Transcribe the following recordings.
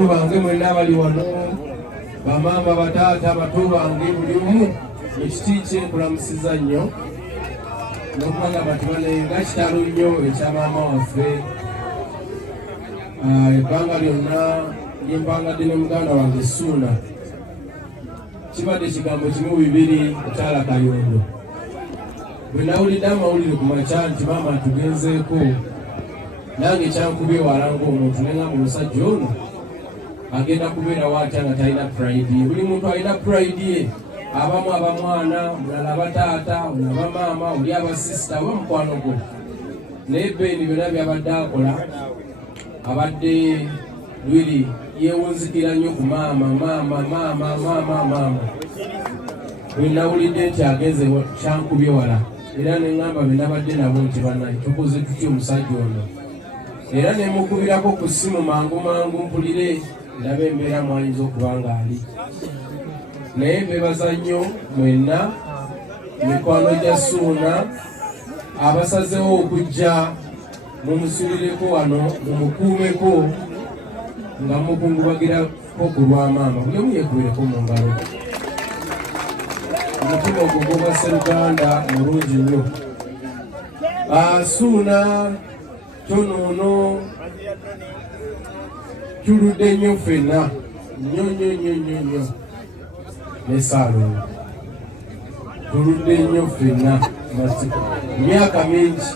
bange mwenna abali wano bamaama bataata bato bange buli omu ekiti kye nkulamusiza nnyo n'okubagamba nti banenga kitalo nnyo ekya maama waffe ebbanga lyonna lyempangadde ne muganda wange Ssuuna kibadde ekigambo kimu bibiri Taala Kayondo bwe nawulidde amawulire ku makya nti maama tugenzeeko nange kyankubye wala ng'omuntu ne ngamba omusajja ono agenda kubeerawo atya nga talina pride ye. Buli muntu alina pride ye, abamu abamwana, mulala abataata, abamaama, oli abasisita, aba mukwano gwo. Naye Beni byonna byabadde akola abadde lwiri yeewunzikira nnyo ku maama. Bwe nawulidde nti agenze kyankubye wala era ne ngamba be nabadde nabo nti bannaye tukoze tutya omusajja ono, era ne mukubirako ku ssimu mangu mpulire ndaba embeera mwayinza okuba ng'ali. Naye mbebaza nnyo mwenna mikwano gya Ssuuna abasazewo okujja mumusulireko wano mumukuumeko nga mukungubagirako ku lwa maama, buli omu yeekubireko mu ngalo. Omutima ogwo gw'obwa Sseruganda mulungi nnyo. Ssuuna kyonoono tuludde nnyo ffenna nnyo ne Saalongo tuludde nnyo ffenna emyaka mingi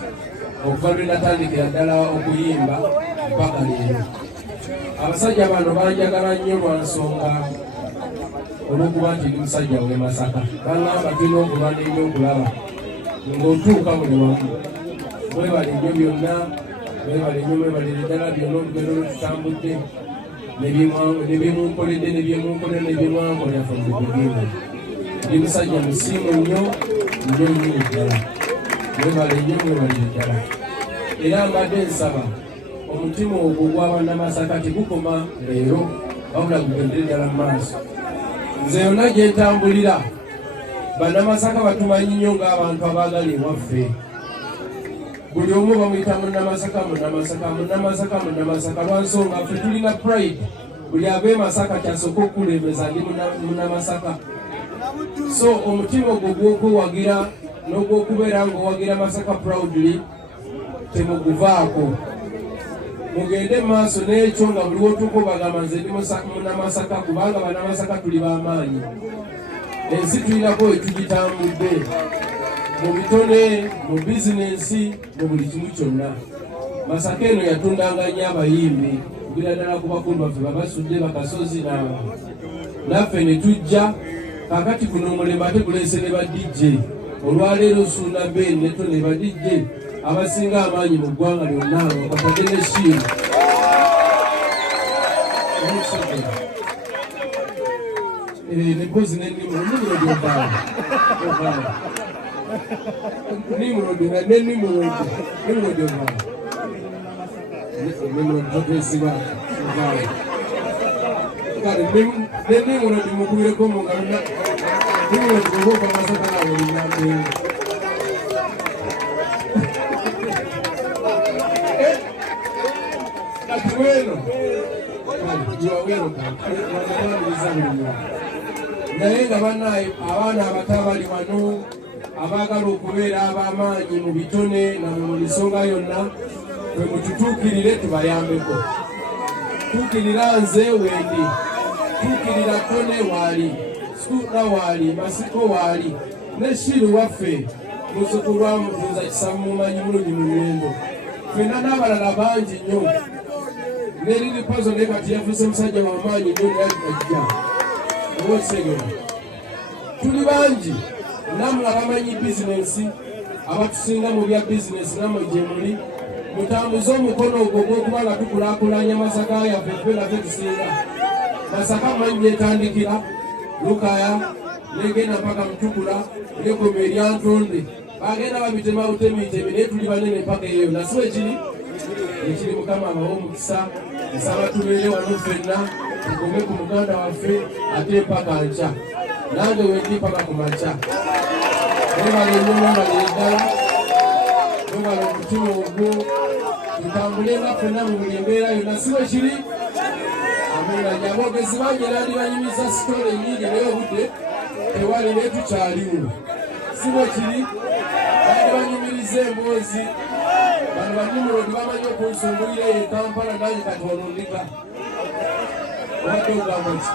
okuva lwe natandikira ddala okuyimba mpaka leero. Abasajja bano banjagala nnyo lwa nsonga olw'okuba nti ndi musajja w'e Masaka. Baŋŋamba tulina okuba n'ebyokulaba ng'otuuka buli wamu. Mwebale nnyo byonna, mwebalire ddala byonna olugendo lwe tutambudde ne byemunkoledde ne byemunkola ne byemwankolera from the beginning. Ndi musajja musiimu nnyo ddala. Mwebale nnyo mwebalire ddala. Era mbadde nsaba omutima ogwo gw'Abannamasaka tegukoma leero wabula gugendere ddala mu maaso. Nze yonna gye ntambulira Bannamasaka batumanyi nnyo ng'abantu abaagala ewaffe. Buli omu bamuyita Munnamasaka lwa nsonga ffe tulina pride. Buli ab'e Masaka kyasooka okukulembeza ndi Munnamasaka. So omutima ogwo gw'okwewagira n'ogw'okubeera ng'owagira Masaka proudly temuguvaako. Mugende mu maaso n'ekyo nga buli wotuuka obagamba nze ndi Munnamasaka kubanga Bannamasaka tuli b'amaanyi. Ensi tulinako we tugitambudde mu bitone, mu bizinensi, mu buli kimu kyonna. Masaka eno yatundanga nnyo abayimbi kugira ddala ku bakulu baffe babasudde bakasozi naffe ne tujja. Kaakati guno omulembe ate guleese ne ba DJ. Olwaleero Ssuuna Ben ne Tone ba DJ abasinga amaanyi mu ggwanga lyonna bakatadde ne Shiiru. Nepozi n'ennimu Nimurodi mukubireko mu ngalo Nimurodi oba Masaka nawe linambe Atuweno Yuwaweno naye nga bannaye abaana abato abali wano abaagala okubeera ab'amaanyi mu bitone na mu misonga yonna bwe mututuukirire tubayambeko. Tuukirira nze wendi, tuukirira Tone waali, Ssuuna waali, Masiko waali, ne Shiiru waffe muzzukulu wa Mutuuza Kisamu mumanyi mulungi mu Nywendo. Ffenna n'abalala bangi nnyo. Nerindi Pazo naye kati yafuuse musajja w'amaanyi nnyo naye ajja. Tuli bangi nammwe abamanyi bizinensi abatusinga mu bya bizinensi nammwe gye muli mutambuze omukono ogwo gw'okuba nga tukulaakulanya Masaka yaffe ffe naffe tusinga. Masaka mmanyi gyetandikira Lukaya negenda mpaka Mutukula negoma eryantonde bagenda babitema butemitemi naye tuli banene mpaka eyo nasiba ekiri Mukama abawe omukisa nsaba tubeere wano ffenna tugome ku muganda waffe ate mpaka nkya nange wendi mpaka ku makya. Mwebale nnyo mwebalire ddala, mwebale omutima ogwo tutambule nga ffenna mu buli embeera yonna si bwe kiri. Amen. abogezi bange nandi banyumiza sitole nyingi naye obudde tewali naye tukyaliwo si bwe kiri bandi banyumiriza emboozi bano banyumulodi bamanyi okunsungulira eyo e Kampala nange kati onondika obadde ogamba ki